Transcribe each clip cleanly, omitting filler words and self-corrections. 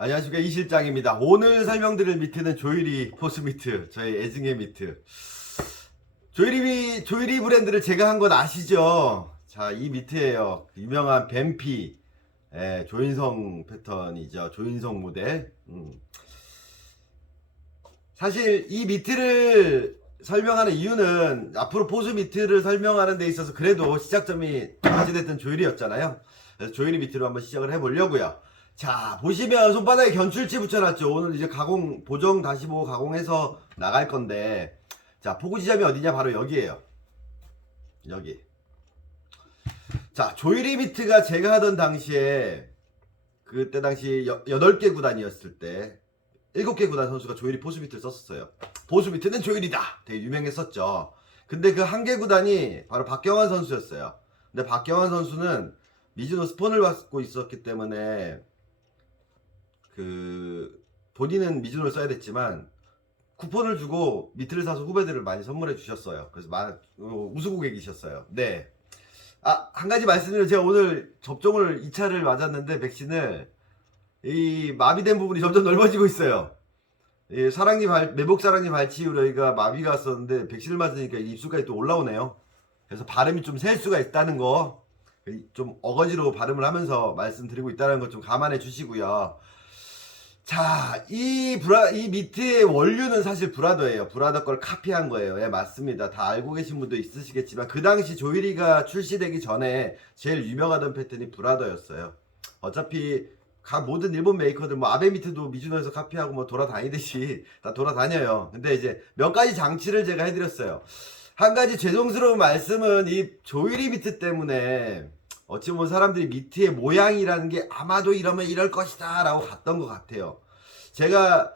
안녕하십니까, 이 실장입니다. 오늘 설명드릴 미트는 조이리 포스 미트, 저희 애증의 미트. 조이리 브랜드를 제가 한 건 아시죠? 자, 이 미트예요. 유명한 뱀피, 조인성 패턴이죠. 조인성 모델. 사실 이 미트를 설명하는 이유는 앞으로 포스 미트를 설명하는 데 있어서 그래도 시작점이 어찌됐든 조이리였잖아요. 그래서 조이리 미트로 한번 시작을 해보려고요. 자, 보시면 손바닥에 견출지 붙여놨죠. 오늘 이제 가공, 보정 다시 보고 가공해서 나갈 건데, 자, 포구 지점이 어디냐? 바로 여기에요. 여기. 자, 조이리 미트가 제가 하던 당시에, 그때 당시 8개 구단이었을 때, 7개 구단 선수가 조이리 포스 미트를 썼었어요. 포스 미트는 조이리다! 되게 유명했었죠. 근데 그 한 개 구단이 바로 박경환 선수였어요. 근데 박경환 선수는 미즈노 스폰을 받고 있었기 때문에, 본인은 미즈노를 써야 됐지만 쿠폰을 주고 미트를 사서 후배들을 많이 선물해 주셨어요. 그래서 우수 고객이셨어요. 네. 아, 한 가지 말씀드리면 제가 오늘 접종을 2차를 맞았는데 백신을 이 마비된 부분이 점점 넓어지고 있어요. 이 매복 사랑니 발치 이후로 여기가 마비가 왔었는데 백신을 맞으니까 입술까지 또 올라오네요. 그래서 발음이 좀 셀 수가 있다는 거, 좀 어거지로 발음을 하면서 말씀드리고 있다는 거 좀 감안해 주시고요. 자, 이 미트의 원류는 사실 브라더예요. 브라더 걸 카피한 거예요. 예, 맞습니다. 다 알고 계신 분도 있으시겠지만 그 당시 조이리가 출시되기 전에 제일 유명하던 패턴이 브라더였어요. 어차피 모든 일본 메이커들 뭐 아베 미트도 미즈노에서 카피하고 뭐 돌아다니듯이 다 돌아다녀요. 근데 이제 몇 가지 장치를 제가 해드렸어요. 한 가지 죄송스러운 말씀은 이 조이리 미트 때문에 어찌 보면 사람들이 미트의 모양이라는 게 아마도 이러면 이럴 것이다 라고 갔던 것 같아요. 제가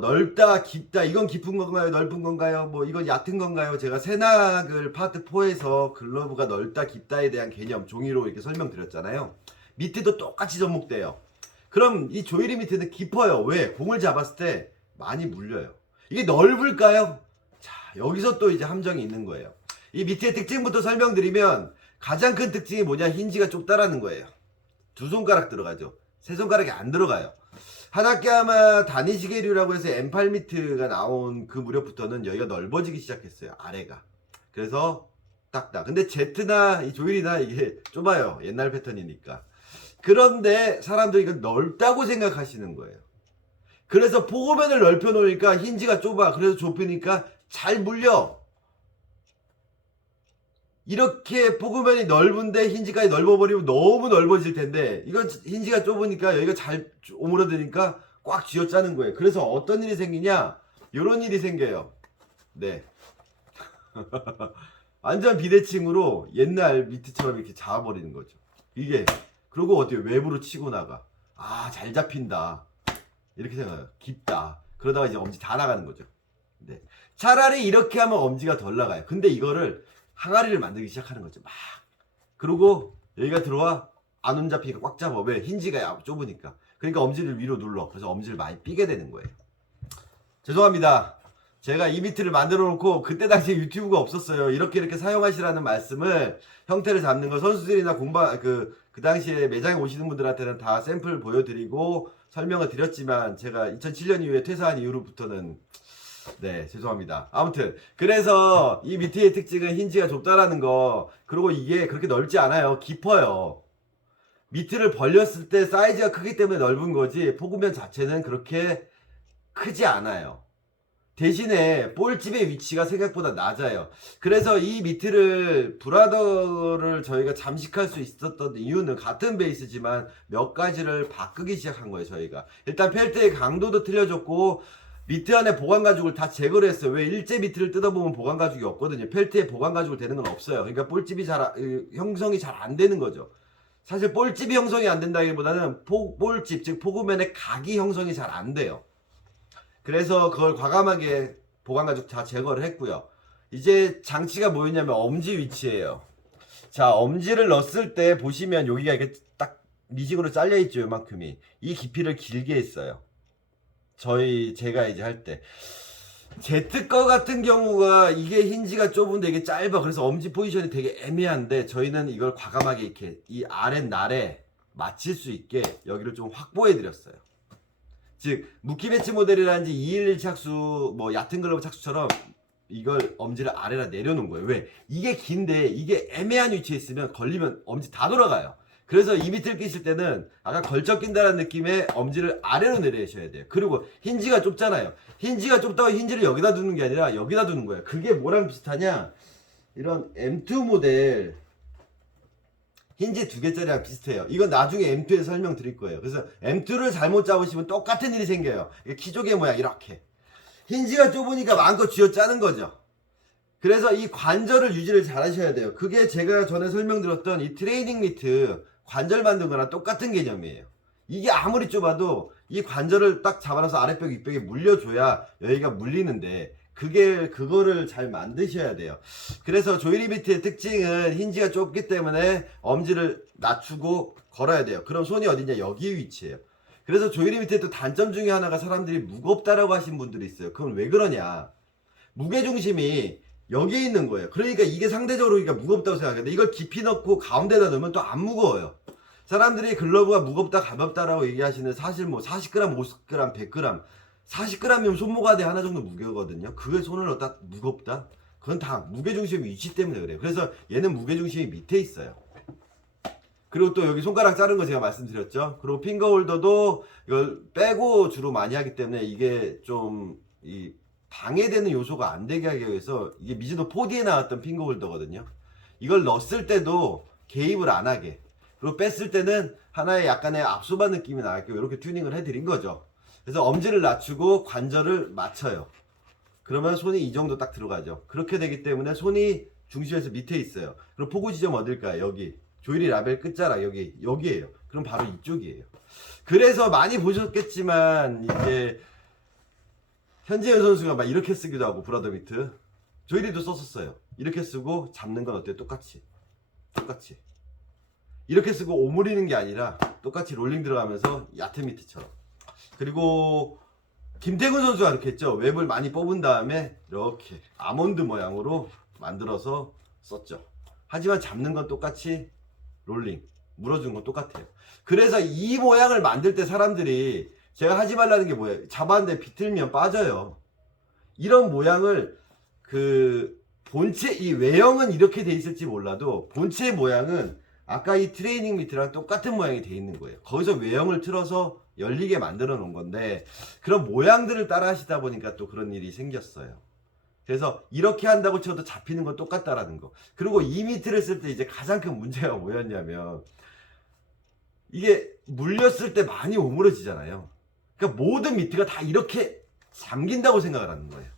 넓다 깊다 이건 깊은 건가요 넓은 건가요 뭐 이건 얕은 건가요, 제가 새낙을 파트 4에서 글러브가 넓다 깊다에 대한 개념 종이로 이렇게 설명드렸잖아요. 미트도 똑같이 접목돼요. 그럼 이 조이리 미트는 깊어요. 왜? 공을 잡았을 때 많이 물려요. 이게 넓을까요? 자, 여기서 또 이제 함정이 있는 거예요. 이 미트의 특징부터 설명드리면 가장 큰 특징이 뭐냐? 힌지가 좁다라는 거예요. 2손가락 들어가죠. 3손가락이 안 들어가요. 한학기 아마 다니시계류라고 해서 M8 미트가 나온 그 무렵부터는 여기가 넓어지기 시작했어요. 아래가. 그래서 딱딱. 근데 제트나 이 조일이나 이게 좁아요. 옛날 패턴이니까. 그런데 사람들이 이거 넓다고 생각하시는 거예요. 그래서 포고면을 넓혀 놓으니까 힌지가 좁아. 그래서 좁으니까 잘 물려. 이렇게 포그면이 넓은데 힌지까지 넓어버리면 너무 넓어질 텐데, 이건 힌지가 좁으니까 여기가 잘 오므려드니까 꽉 쥐어짜는 거예요. 그래서 어떤 일이 생기냐? 이런 일이 생겨요. 네. 완전 비대칭으로 옛날 미트처럼 이렇게 잡아버리는 거죠. 이게. 그리고 어떻게 외부로 치고 나가. 아, 잘 잡힌다. 이렇게 생각해요. 깊다. 그러다가 이제 엄지 다 나가는 거죠. 네. 차라리 이렇게 하면 엄지가 덜 나가요. 근데 이거를 항아리를 만들기 시작하는 거죠. 막. 그리고 여기가 들어와 안 잡히니까 꽉 잡아. 왜? 힌지가 좁으니까. 그러니까 엄지를 위로 눌러. 그래서 엄지를 많이 삐게 되는 거예요. 죄송합니다. 제가 이 미트를 만들어 놓고 그때 당시에 유튜브가 없었어요. 이렇게 사용하시라는 말씀을, 형태를 잡는 거 선수들이나 그 당시에 매장에 오시는 분들한테는 다 샘플 보여드리고 설명을 드렸지만 제가 2007년 이후에 퇴사한 이후로부터는 네, 죄송합니다. 아무튼 그래서 이 미트의 특징은 힌지가 좁다라는 거. 그리고 이게 그렇게 넓지 않아요. 깊어요. 미트를 벌렸을 때 사이즈가 크기 때문에 넓은 거지 포구면 자체는 그렇게 크지 않아요. 대신에 볼집의 위치가 생각보다 낮아요. 그래서 이 미트를 브라더를 저희가 잠식할 수 있었던 이유는 같은 베이스지만 몇 가지를 바꾸기 시작한 거예요. 저희가 일단 펠트의 강도도 틀려졌고 미트 안에 보관 가죽을 다 제거를 했어요. 왜? 일제 미트를 뜯어보면 보관 가죽이 없거든요. 펠트에 보관 가죽을 대는 건 없어요. 그러니까 볼집이 형성이 잘 안 되는 거죠. 사실 볼집이 형성이 안 된다기보다는 볼집, 즉 포구면의 각이 형성이 잘 안 돼요. 그래서 그걸 과감하게 보관 가죽 다 제거를 했고요. 이제 장치가 뭐였냐면 엄지 위치예요. 자, 엄지를 넣었을 때 보시면 여기가 이렇게 딱 미식으로 잘려 있죠. 요만큼이. 이 깊이를 길게 했어요. 제가 이제 할 때. Z 거 같은 경우가 이게 힌지가 좁은데 이게 짧아. 그래서 엄지 포지션이 되게 애매한데 저희는 이걸 과감하게 이렇게 이 아랫날에 맞출 수 있게 여기를 좀 확보해 드렸어요. 즉 무키 배치 모델이라든지 211 착수, 뭐 얕은 글러브 착수처럼 이걸 엄지를 아래로 내려놓은 거예요. 왜? 이게 긴데 이게 애매한 위치에 있으면 걸리면 엄지 다 돌아가요. 그래서 이 밑을 끼실 때는 아까 걸쳐 낀다는 느낌의 엄지를 아래로 내리셔야 돼요. 그리고 힌지가 좁잖아요. 힌지가 좁다고 힌지를 여기다 두는 게 아니라 여기다 두는 거예요. 그게 뭐랑 비슷하냐? 이런 M2 모델 힌지 2개짜리랑 비슷해요. 이건 나중에 M2에서 설명드릴 거예요. 그래서 M2를 잘못 잡으시면 똑같은 일이 생겨요. 키조개 모양 이렇게. 힌지가 좁으니까 마음껏 쥐어짜는 거죠. 그래서 이 관절을 유지를 잘 하셔야 돼요. 그게 제가 전에 설명드렸던 이 트레이닝 미트 관절 만든 거랑 똑같은 개념이에요. 이게 아무리 좁아도 이 관절을 딱 잡아놔서 아랫벽 윗벽에 물려줘야 여기가 물리는데 그거를 잘 만드셔야 돼요. 그래서 조이리 미트의 특징은 힌지가 좁기 때문에 엄지를 낮추고 걸어야 돼요. 그럼 손이 어디냐? 여기 위치에요. 그래서 조이리 미트의 또 단점 중에 하나가 사람들이 무겁다라고 하신 분들이 있어요. 그건 왜 그러냐? 무게중심이 여기에 있는 거예요. 그러니까 이게 상대적으로 무겁다고 생각하는데 이걸 깊이 넣고 가운데다 넣으면 또 안 무거워요. 사람들이 글러브가 무겁다 가볍다라고 얘기하시는 사실 뭐 40g, 50g, 100g 40g이면 손모가지 하나 정도 무게거든요. 그게 손을 넣다 무겁다? 그건 다 무게중심 위치 때문에 그래요. 그래서 얘는 무게중심이 밑에 있어요. 그리고 또 여기 손가락 자른 거 제가 말씀드렸죠. 그리고 핑거 홀더도 이걸 빼고 주로 많이 하기 때문에 이게 좀 방해되는 요소가 안 되게 하기 위해서 이게 미즈노 4D에 나왔던 핑거 홀더거든요. 이걸 넣었을 때도 개입을 안 하게, 그리고 뺐을 때는 하나의 약간의 압수반 느낌이 나게끔 이렇게 튜닝을 해드린 거죠. 그래서 엄지를 낮추고 관절을 맞춰요. 그러면 손이 이 정도 딱 들어가죠. 그렇게 되기 때문에 손이 중심에서 밑에 있어요. 그럼 포구 지점 어딜까요? 여기. 조이리 라벨 끝자락 여기에요. 그럼 바로 이쪽이에요. 그래서 많이 보셨겠지만 이제 현지현 선수가 막 이렇게 쓰기도 하고 브라더 미트, 조이리도 썼었어요. 이렇게 쓰고 잡는 건 어때요? 똑같이 이렇게 쓰고 오므리는 게 아니라 똑같이 롤링 들어가면서 얕은 미트처럼. 그리고 김태균 선수가 이렇게 했죠. 웹을 많이 뽑은 다음에 이렇게 아몬드 모양으로 만들어서 썼죠. 하지만 잡는 건 똑같이 롤링, 물어준 건 똑같아요. 그래서 이 모양을 만들 때 사람들이 제가 하지 말라는 게 뭐예요? 잡았는데 비틀면 빠져요. 이런 모양을 본체, 이 외형은 이렇게 돼 있을지 몰라도 본체 모양은 아까 이 트레이닝 미트랑 똑같은 모양이 돼 있는 거예요. 거기서 외형을 틀어서 열리게 만들어 놓은 건데 그런 모양들을 따라 하시다 보니까 또 그런 일이 생겼어요. 그래서 이렇게 한다고 쳐도 잡히는 건 똑같다라는 거. 그리고 이 미트를 쓸 때 이제 가장 큰 문제가 뭐였냐면 이게 물렸을 때 많이 오므러지잖아요. 그러니까 모든 미트가 다 이렇게 잠긴다고 생각을 하는 거예요.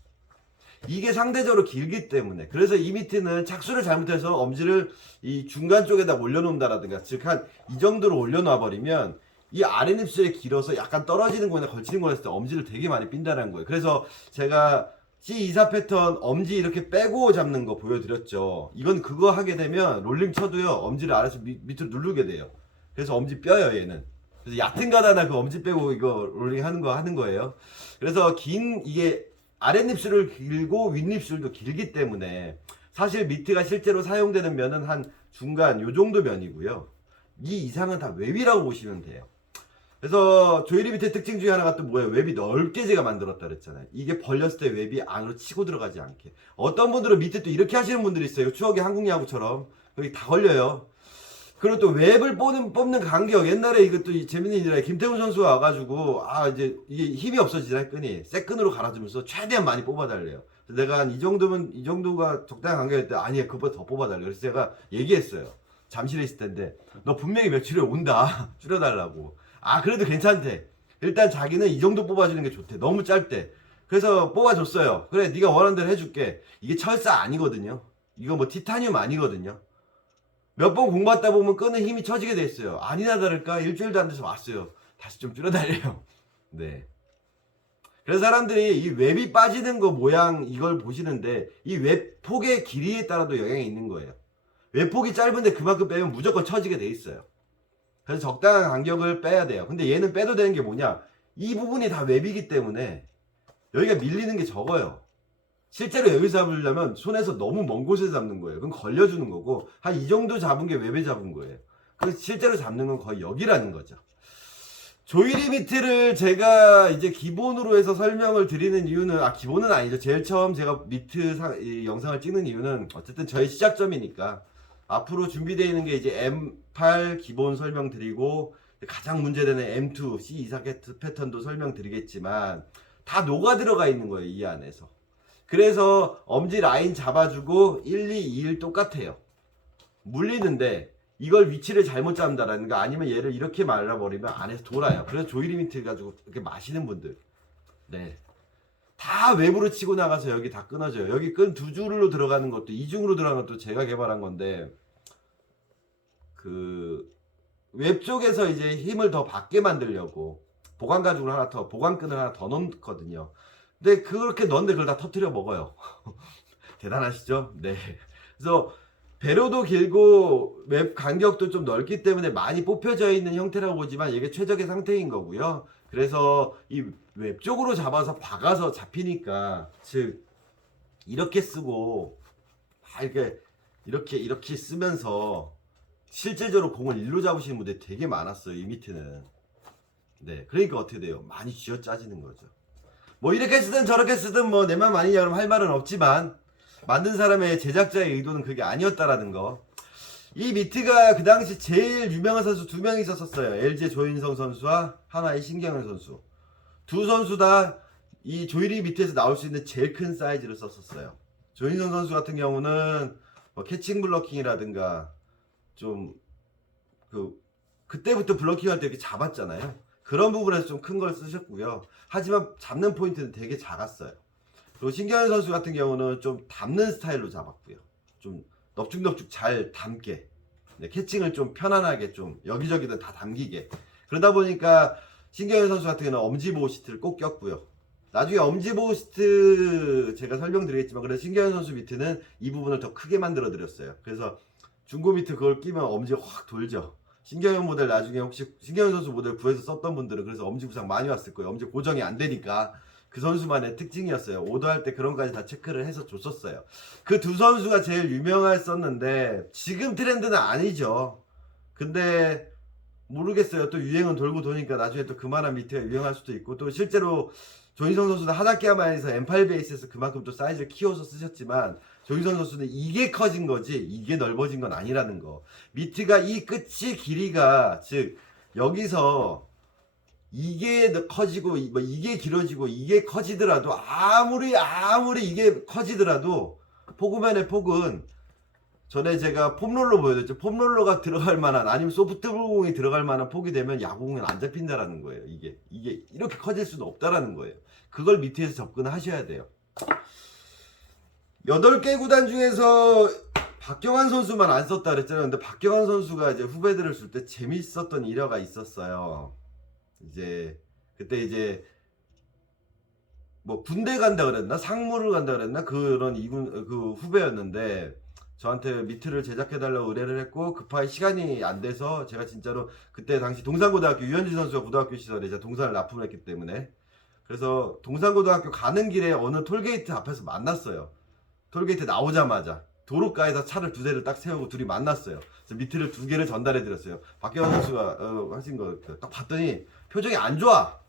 이게 상대적으로 길기 때문에. 그래서 이 미트는 착수를 잘못해서 엄지를 이 중간 쪽에다 올려놓는다라든가, 즉 한 이 정도로 올려놔 버리면 이 아랫입술에 길어서 약간 떨어지는 거나 걸치는 거 했을 때 엄지를 되게 많이 삔다는 거예요. 그래서 제가 C24 패턴 엄지 이렇게 빼고 잡는 거 보여드렸죠. 이건 그거 하게 되면 롤링 쳐도요 엄지를 아래서 밑으로 누르게 돼요. 그래서 엄지 뼈요 얘는. 그래서 얕은 가다나 그 엄지 빼고 이거 롤링 하는 거예요. 그래서 이게 아랫입술을 길고 윗입술도 길기 때문에 사실 미트가 실제로 사용되는 면은 한 중간 요 정도 면이고요. 이 이상은 다 웹이라고 보시면 돼요. 그래서 조이리 미트의 특징 중에 하나가 또 뭐예요? 웹이 넓게 제가 만들었다 그랬잖아요. 이게 벌렸을 때 웹이 안으로 치고 들어가지 않게. 어떤 분들은 밑에 또 이렇게 하시는 분들이 있어요. 추억의 한국 야구처럼 여기 다 걸려요. 그리고 또 웹을 뽑는 간격, 옛날에 이것도 재밌는 일이라 김태훈 선수가 와가지고 이제 이게 힘이 없어지잖아요. 끈이 새 끈으로 갈아주면서 최대한 많이 뽑아달래요. 내가 한 이 정도가 적당한 간격일 때 아니야 그거보다 더 뽑아달래요. 그래서 제가 얘기했어요. 잠실에 있을 텐데 너 분명히 며칠에 온다 줄여달라고. 그래도 괜찮대. 일단 자기는 이 정도 뽑아주는 게 좋대. 너무 짧대. 그래서 뽑아줬어요. 그래 네가 원하는 대로 해줄게. 이게 철사 아니거든요. 이거 뭐 티타늄 아니거든요. 몇 번 공부하다 보면 끄는 힘이 처지게 돼 있어요. 아니나 다를까 일주일도 안 돼서 왔어요. 다시 좀 줄여달래요. 네. 그래서 사람들이 이 웹이 빠지는 거 모양 이걸 보시는데 이 웹 폭의 길이에 따라도 영향이 있는 거예요. 웹 폭이 짧은데 그만큼 빼면 무조건 처지게 돼 있어요. 그래서 적당한 간격을 빼야 돼요. 근데 얘는 빼도 되는 게 뭐냐? 이 부분이 다 웹이기 때문에 여기가 밀리는 게 적어요. 실제로 여기서 잡으려면 손에서 너무 먼 곳에서 잡는 거예요. 그럼 걸려주는 거고 한 이 정도 잡은 게 웹에 잡은 거예요. 실제로 잡는 건 거의 여기라는 거죠. 조이리 미트를 제가 이제 기본으로 해서 설명을 드리는 이유는, 기본은 아니죠. 제일 처음 제가 미트 이 영상을 찍는 이유는 어쨌든 저의 시작점이니까. 앞으로 준비되어 있는 게 이제 M8 기본 설명드리고, 가장 문제되는 M2 C 이사켓 패턴도 설명드리겠지만, 다 녹아 들어가 있는 거예요, 이 안에서. 그래서 엄지 라인 잡아주고 1, 2, 2, 1 똑같아요. 물리는데 이걸 위치를 잘못 잡는다라는 거, 아니면 얘를 이렇게 말라버리면 안에서 돌아요. 그래서 조이리 미트 가지고 이렇게 마시는 분들, 네, 다 외부로 치고 나가서 여기 다 끊어져요. 여기 끈 두 줄로 들어가는 것도, 이중으로 들어가는 것도 제가 개발한 건데, 그 웹 쪽에서 이제 힘을 더 받게 만들려고 보관 가죽을 하나 더, 보관끈을 하나 더 넣거든요. 근데 그렇게 넣었는데 그걸 다 터뜨려 먹어요. 대단하시죠? 네. 그래서 배로도 길고 웹 간격도 좀 넓기 때문에 많이 뽑혀져 있는 형태라고 보지만, 이게 최적의 상태인 거고요. 그래서 이 웹 쪽으로 잡아서 박아서 잡히니까, 즉 이렇게 쓰고 이렇게 쓰면서 실질적으로 공을 일로 잡으시는 분들이 되게 많았어요, 이 미트는. 네, 그러니까 어떻게 돼요? 많이 쥐어 짜지는 거죠. 뭐 이렇게 쓰든 저렇게 쓰든 뭐 내 맘 아니냐 그러면 할 말은 없지만, 만든 사람의, 제작자의 의도는 그게 아니었다라는 거. 이 미트가 그 당시 제일 유명한 선수 두 명이 있었어요. LG 조인성 선수와 하나의 신경현 선수. 두 선수 다 이 조이리 미트에서 나올 수 있는 제일 큰 사이즈를 썼었어요. 조인성 선수 같은 경우는 뭐 캐칭 블러킹이라든가 좀 그때부터 블러킹 할 때 이렇게 잡았잖아요. 그런 부분에서 좀 큰 걸 쓰셨고요. 하지만 잡는 포인트는 되게 작았어요. 그리고 신경현 선수 같은 경우는 좀 담는 스타일로 잡았고요. 좀 넙죽넙죽 잘 담게, 네, 캐칭을 좀 편안하게, 좀 여기저기든 다 담기게. 그러다 보니까 신경현 선수 같은 경우는 엄지보호 시트를 꼭 꼈고요. 나중에 엄지보호 시트 제가 설명드리겠지만, 그래서 신경현 선수 미트는 이 부분을 더 크게 만들어 드렸어요. 그래서 중고 미트 그걸 끼면 엄지가 확 돌죠. 신경현 모델, 나중에 혹시 신경현 선수 모델 구해서 썼던 분들은 그래서 엄지 부상 많이 왔을 거예요. 엄지 고정이 안 되니까. 그 선수만의 특징이었어요. 오더할 때 그런 까지 다 체크를 해서 줬었어요. 그 두 선수가 제일 유명했었는데, 지금 트렌드는 아니죠. 근데 모르겠어요. 또 유행은 돌고 도니까 나중에 또 그만한 미트가 유행할 수도 있고, 또 실제로 조인성 선수는 하다키야마에서 M8 베이스에서 그만큼 또 사이즈를 키워서 쓰셨지만, 조인성 선수는 이게 커진 거지 이게 넓어진 건 아니라는 거. 미트가 이 끝이 길이가, 즉 여기서 이게 커지고 뭐 이게 길어지고 이게 커지더라도, 아무리 이게 커지더라도 포그맨의 폭은, 전에 제가 폼롤러 보여줬죠. 폼롤러가 들어갈 만한, 아니면 소프트볼공이 들어갈 만한 폭이 되면 야구공은 안 잡힌다라는 거예요. 이게 이렇게 커질 수는 없다라는 거예요. 그걸 미트에서 접근하셔야 돼요. 8개 구단 중에서 박경환 선수만 안 썼다 그랬잖아요. 근데 박경환 선수가 이제 후배들을 줄 때 재밌었던 일화가 있었어요. 이제 그때 이제 뭐 군대 간다 그랬나, 상무를 간다 그랬나, 그런 이군 그 후배였는데 저한테 미트를 제작해 달라고 의뢰를 했고, 급하게 시간이 안 돼서 제가 진짜로 그때 당시 동산고등학교 유현진 선수가 고등학교 시절에 제가 동산을 납품을 했기 때문에, 그래서 동산고등학교 가는 길에 어느 톨게이트 앞에서 만났어요. 톨게이트 나오자마자 도로가에서 차를 두 대를 딱 세우고 둘이 만났어요. 그래서 미트를 2개를 전달해 드렸어요. 박경환 선수가 하신 거 딱 봤더니 표정이 안 좋아.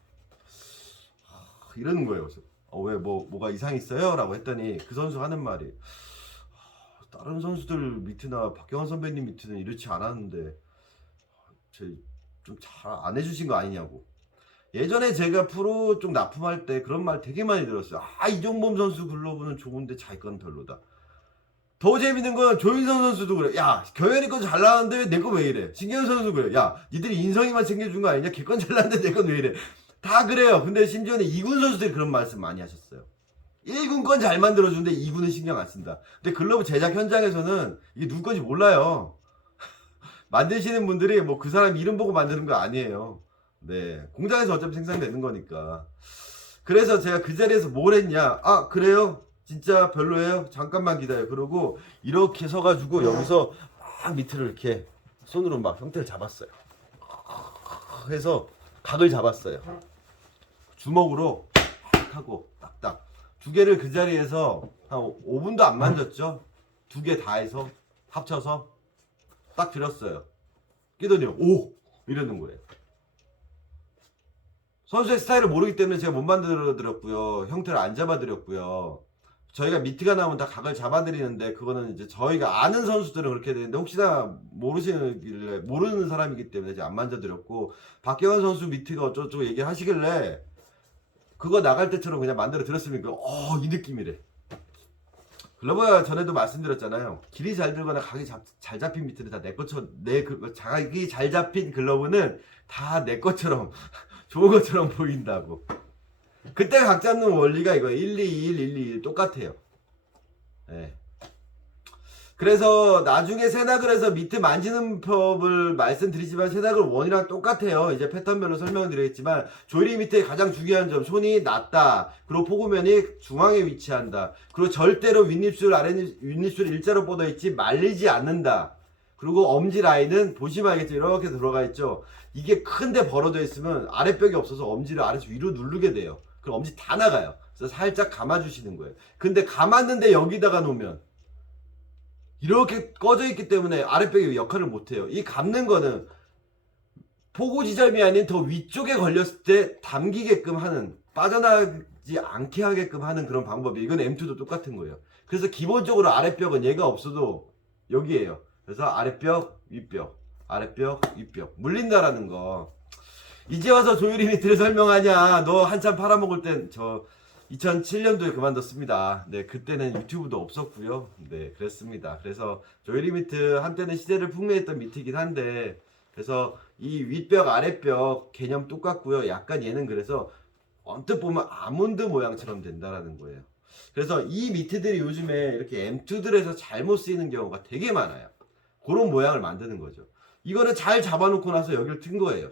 이러는 거예요. 그래서 왜 뭐가 이상 있어요? 라고 했더니 그 선수 하는 말이, 다른 선수들 미트나 박경환 선배님 미트는 이렇지 않았는데 좀 잘 안 해주신 거 아니냐고. 예전에 제가 프로 쪽 납품할 때 그런 말 되게 많이 들었어요. 이종범 선수 글러브는 좋은데 자기 건 별로다. 더 재밌는 건 조인성 선수도 그래. 야, 경현이 건 잘 나왔는데 왜 내 건 왜 이래? 신경현 선수도 그래. 야, 니들이 인성이만 챙겨준 거 아니냐? 걔 건 잘 나왔는데 내 건 왜 이래? 다 그래요. 근데 심지어는 2군 선수들이 그런 말씀 많이 하셨어요. 1군 건 잘 만들어주는데 2군은 신경 안 쓴다. 근데 글러브 제작 현장에서는 이게 누구 건지 몰라요. 만드시는 분들이 뭐 그 사람 이름 보고 만드는 거 아니에요. 네, 공장에서 어차피 생산되는 거니까. 그래서 제가 그 자리에서 뭘 했냐? 그래요? 진짜 별로예요? 잠깐만 기다려. 그러고 이렇게 서가지고 여기서 막 밑을 이렇게 손으로 막 형태를 잡았어요. 해서 각을 잡았어요. 주먹으로 딱 하고 딱딱 2개를 그 자리에서 한 5분도 안 만졌죠. 2개 다 해서 합쳐서 딱 드렸어요. 끼더니 오! 이러는 거예요. 선수의 스타일을 모르기 때문에 제가 못 만들어 드렸고요. 형태를 안 잡아 드렸고요. 저희가 미트가 나오면 다 각을 잡아 드리는데 그거는 이제 저희가 아는 선수들은 그렇게 되는데 혹시나 모르시길래 모르는 사람이기 때문에 제가 안 만져 드렸고 박경환 선수 미트가 어쩌고저쩌고 얘기하시길래 그거 나갈 때처럼 그냥 만들어 드렸으니까 이 느낌이래. 글러브가 전에도 말씀드렸잖아요. 길이 잘 들거나 각이 잘 잡힌 미트는 다 내 것처럼 각이 잘 잡힌 글러브는 다 내 것처럼 좋은 것처럼 보인다고. 그때 각 잡는 원리가 이거 1, 2, 1, 1, 2, 1 똑같아요. 네. 그래서 나중에 세낙을 해서 미트 만지는 법을 말씀드리지만 세낙을 원이랑 똑같아요. 이제 패턴별로 설명을 드리겠지만 조이리 미트의 가장 중요한 점 손이 낮다. 그리고 포구면이 중앙에 위치한다. 그리고 절대로 윗입술 윗입술 일자로 뻗어 있지 말리지 않는다. 그리고 엄지 라인은 보시면 알겠죠. 이렇게 들어가 있죠. 이게 큰데 벌어져 있으면 아랫벽이 없어서 엄지를 아래에서 위로 누르게 돼요. 그럼 엄지 다 나가요. 그래서 살짝 감아주시는 거예요. 근데 감았는데 여기다가 놓으면 이렇게 꺼져 있기 때문에 아랫벽이 역할을 못해요. 이 감는 거는 포구 지점이 아닌 더 위쪽에 걸렸을 때 담기게끔 하는, 빠져나가지 않게 하게끔 하는 그런 방법이에요. 이건 M2도 똑같은 거예요. 그래서 기본적으로 아랫벽은 얘가 없어도 여기에요. 그래서 아랫벽, 윗벽, 아랫벽, 윗벽 물린다라는 거. 이제 와서 조유리 미트를 설명하냐. 너 한참 팔아먹을 땐 저 2007년도에 그만뒀습니다. 네, 그때는 유튜브도 없었고요. 네, 그랬습니다. 그래서 조유리 미트 한때는 시대를 풍미했던 미트이긴 한데, 그래서 이 윗벽 아랫벽 개념 똑같고요. 약간 얘는 그래서 언뜻 보면 아몬드 모양처럼 된다라는 거예요. 그래서 이 미트들이 요즘에 이렇게 M2들에서 잘못 쓰이는 경우가 되게 많아요. 그런 모양을 만드는 거죠. 이거는 잘 잡아놓고 나서 여기를 튼 거예요.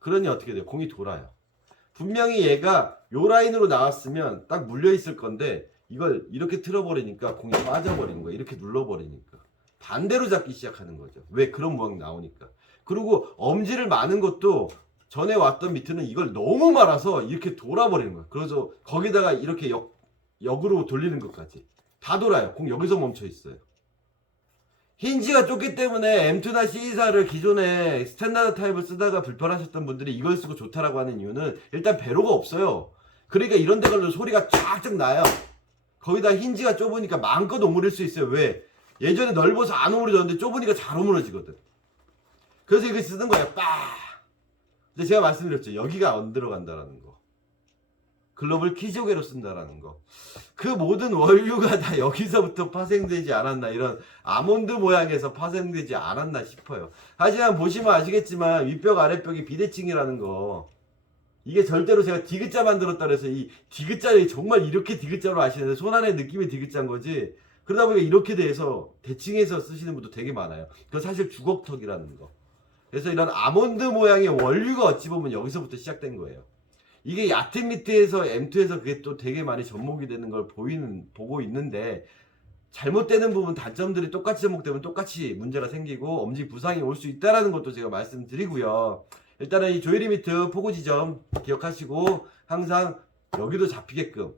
그러니 어떻게 돼요? 공이 돌아요. 분명히 얘가 요 라인으로 나왔으면 딱 물려 있을 건데 이걸 이렇게 틀어버리니까 공이 빠져버리는 거예요. 이렇게 눌러버리니까 반대로 잡기 시작하는 거죠. 왜? 그런 모양이 나오니까. 그리고 엄지를 마는 것도 전에 왔던 미트는 이걸 너무 말아서 이렇게 돌아버리는 거예요. 그래서 거기다가 이렇게 역으로 돌리는 것까지 다 돌아요. 공 여기서 멈춰 있어요. 힌지가 좁기 때문에 M2나 C24를 기존에 스탠다드 타입을 쓰다가 불편하셨던 분들이 이걸 쓰고 좋다라고 하는 이유는 일단 배로가 없어요. 그러니까 이런 데 걸려 소리가 쫙쫙 나요. 거기다 힌지가 좁으니까 마음껏 오므릴 수 있어요. 왜? 예전에 넓어서 안 오므려졌는데 좁으니까 잘 오므려지거든. 그래서 이거 쓰는 거예요. 빠! 근데 제가 말씀드렸죠. 여기가 안 들어간다라는 거. 글로벌 키조개로 쓴다라는 거. 그 모든 원료가 다 여기서부터 파생되지 않았나, 이런 아몬드 모양에서 파생되지 않았나 싶어요. 하지만 보시면 아시겠지만 윗벽 아랫벽이 비대칭이라는 거, 이게 절대로 제가 디귿자 만들었다 그래서 이 디귿자를 정말 이렇게 디귿자로 아시는데 손 안에 느낌이 디귿자인 거지, 그러다 보니까 이렇게 돼서 대칭해서 쓰시는 분도 되게 많아요. 그건 사실 주걱턱이라는 거. 그래서 이런 아몬드 모양의 원료가 어찌 보면 여기서부터 시작된 거예요. 이게 얕은 미트에서 M2에서 그게 또 되게 많이 접목이 되는 걸 보고 있는데, 잘못되는 부분 단점들이 똑같이 접목되면 똑같이 문제가 생기고 엄지 부상이 올 수 있다라는 것도 제가 말씀드리고요. 일단은 이 조이리 미트 포구 지점 기억하시고 항상 여기도 잡히게끔,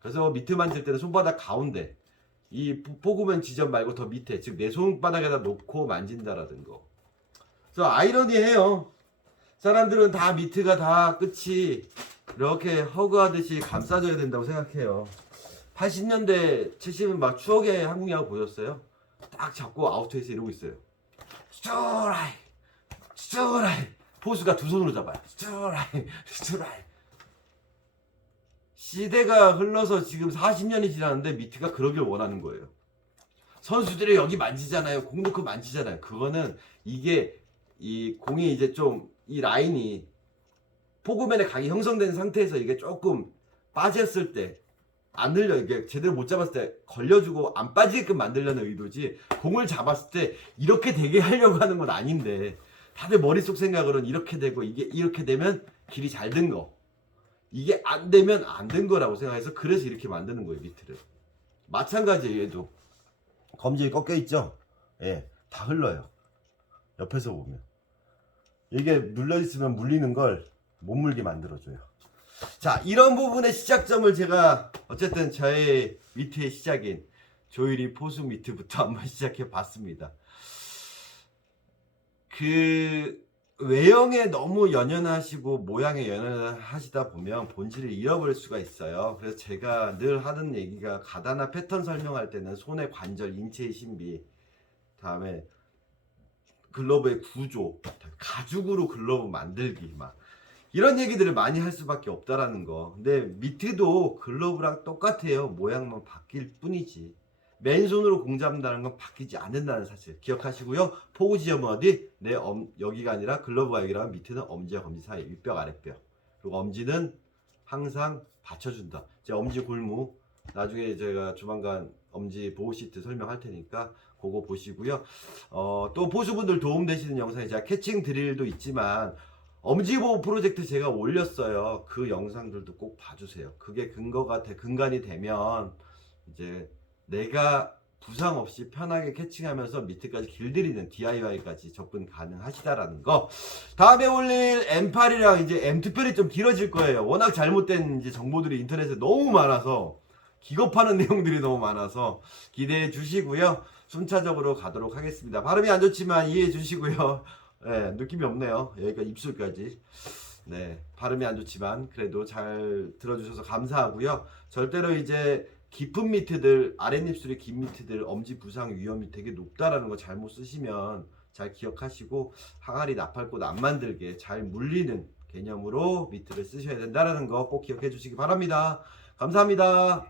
그래서 미트 만질 때는 손바닥 가운데 이 포구면 지점 말고 더 밑에, 즉 내 손바닥에다 놓고 만진다라는 거. 그래서 아이러니해요. 사람들은 다 미트가 다 끝이 이렇게 허그하듯이 감싸줘야 된다고 생각해요. 80년대 70은 막 추억의 한국 야구 보셨어요? 딱 잡고 아웃투에이스 이러고 있어요. 스트라이 스트라이, 포수가 두 손으로 잡아요. 스트라이 스트라이. 시대가 흘러서 지금 40년이 지났는데 미트가 그러길 원하는 거예요. 선수들이 여기 만지잖아요. 공 놓고 만지잖아요. 그거는 이게 이 공이 이제 좀 이 라인이 포구면에 각이 형성된 상태에서 이게 조금 빠졌을 때 안 늘려, 이게 제대로 못 잡았을 때 걸려주고 안 빠지게끔 만들려는 의도지, 공을 잡았을 때 이렇게 되게 하려고 하는 건 아닌데, 다들 머릿속 생각으로는 이렇게 되고 이게 이렇게 되면 길이 잘 든 거, 이게 안 되면 안 된 거라고 생각해서 그래서 이렇게 만드는 거예요. 미트를 마찬가지예요. 얘도 검지에 꺾여 있죠. 예, 다 흘러요. 옆에서 보면 이게 눌려있으면 물리는 걸 못 물게 만들어줘요. 자, 이런 부분의 시작점을 제가 어쨌든 저의 미트의 시작인 조유리 포수 미트부터 한번 시작해 봤습니다. 그 외형에 너무 연연하시고 모양에 연연하시다 보면 본질을 잃어버릴 수가 있어요. 그래서 제가 늘 하는 얘기가 가다나 패턴 설명할 때는 손의 관절, 인체의 신비, 다음에 글러브의 구조, 가죽으로 글러브 만들기 막 이런 얘기들을 많이 할 수밖에 없다라는 거. 근데 미트도 글러브랑 똑같아요. 모양만 바뀔 뿐이지. 맨손으로 공 잡는다는 건 바뀌지 않는다는 사실 기억하시고요. 포구 지점은 어디? 여기가 아니라 글러브가 여기라 미트는 엄지와 검지 사이, 윗뼈 아랫뼈. 그리고 엄지는 항상 받쳐준다. 제 엄지 골무 나중에 제가 조만간 엄지 보호 시트 설명할 테니까 그거 보시고요. 또 보수분들 도움되시는 영상에 제가 캐칭 드릴도 있지만 엄지보호 프로젝트 제가 올렸어요. 그 영상들도 꼭 봐주세요. 그게 근간이 되면 이제 내가 부상 없이 편하게 캐칭하면서 밑에까지 길들이는 DIY까지 접근 가능하시다라는 거. 다음에 올릴 M8이랑 이제 M 특별히 좀 길어질 거예요. 워낙 잘못된 이제 정보들이 인터넷에 너무 많아서 기겁하는 내용들이 너무 많아서 기대해 주시고요. 순차적으로 가도록 하겠습니다. 발음이 안 좋지만 이해해 주시고요. 네, 느낌이 없네요. 여기까지 입술까지. 네, 발음이 안 좋지만 그래도 잘 들어주셔서 감사하고요. 절대로 이제 깊은 미트들, 아랫입술이 긴 미트들 엄지 부상 위험이 되게 높다라는 거 잘못 쓰시면 잘 기억하시고 항아리 나팔꽃 안 만들게 잘 물리는 개념으로 미트를 쓰셔야 된다는 거 꼭 기억해 주시기 바랍니다. 감사합니다.